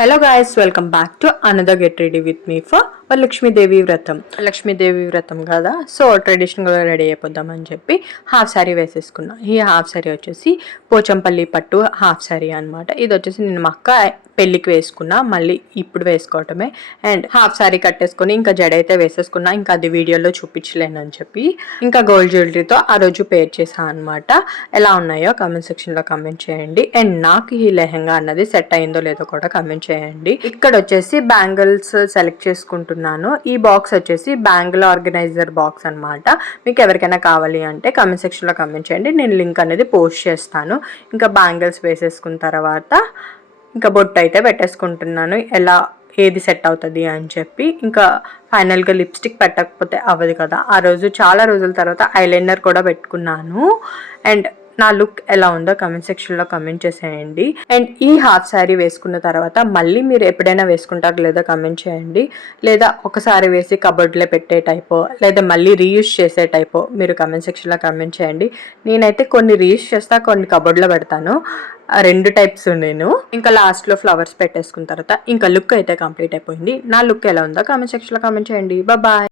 Hello guys, welcome back to another get ready with me for Lakshmidevi వ్రతం. లక్ష్మీదేవి వ్రతం కదా, so ట్రెడిషనల్గా రెడీ అయిపోద్దామని చెప్పి హాఫ్ శారీ వేసేసుకున్నా. ఈ హాఫ్ శారీ వచ్చేసి పోచంపల్లి పట్టు హాఫ్ శారీ అనమాట. ఇది వచ్చేసి నేను మా అక్క పెళ్ళికి వేసుకున్నా, మళ్ళీ ఇప్పుడు వేసుకోవటమే. అండ్ హాఫ్ శారీ కట్టేసుకొని ఇంకా జడ అయితే వేసేసుకున్నా, ఇంకా అది వీడియోలో చూపించలేనని చెప్పి ఇంకా గోల్డ్ జ్యువెలరీతో ఆ రోజు పేర్ చేసా అనమాట. ఎలా ఉన్నాయో కామెంట్ సెక్షన్లో కామెంట్ చేయండి. అండ్ నాకు ఈ లెహంగా అన్నది సెట్ అయిందో లేదో కూడా కామెంట్ చేయండి. ఇక్కడ వచ్చేసి బ్యాంగిల్స్ సెలెక్ట్ చేసుకుంటున్నాను. ఈ బాక్స్ వచ్చేసి బ్యాంగిల్ ఆర్గనైజర్ బాక్స్ అనమాట. మీకు ఎవరికైనా కావాలి అంటే కామెంట్ సెక్షన్లో కామెంట్ చేయండి, నేను లింక్ అనేది పోస్ట్ చేస్తాను. ఇంకా బ్యాంగిల్స్ వేసేసుకున్న తర్వాత ఇంకా బొట్టు అయితే పెట్టేసుకుంటున్నాను, ఎలా ఏది సెట్ అవుతుంది అని చెప్పి. ఇంకా ఫైనల్గా లిప్స్టిక్ పెట్టకపోతే అవ్వదు కదా. ఆ రోజు చాలా రోజుల తర్వాత ఐలైనర్ కూడా పెట్టుకున్నాను. అండ్ నా లుక్ ఎలా ఉందో కమెంట్ సెక్షన్లో కమెంట్ చేసేయండి. అండ్ ఈ హాఫ్ శారీ వేసుకున్న తర్వాత మళ్ళీ మీరు ఎప్పుడైనా వేసుకుంటారు లేదా కమెంట్ చేయండి. లేదా ఒకసారి వేసి కబోర్డ్లో పెట్టే టైపో లేదా మళ్ళీ రీయూజ్ చేసే టైపో మీరు కమెంట్ సెక్షన్లో కమెంట్ చేయండి. నేనైతే కొన్ని రీయూజ్ చేస్తా, కొన్ని కబోర్డ్లో పెడతాను. రెండు టైప్స్ నేను. ఇంకా లాస్ట్లో ఫ్లవర్స్ పెట్టేసుకున్న తర్వాత ఇంకా లుక్ అయితే కంప్లీట్ అయిపోయింది. నా లుక్ ఎలా ఉందో కామెంట్ సెక్షన్లో కామెంట్ చేయండి. బాయ్.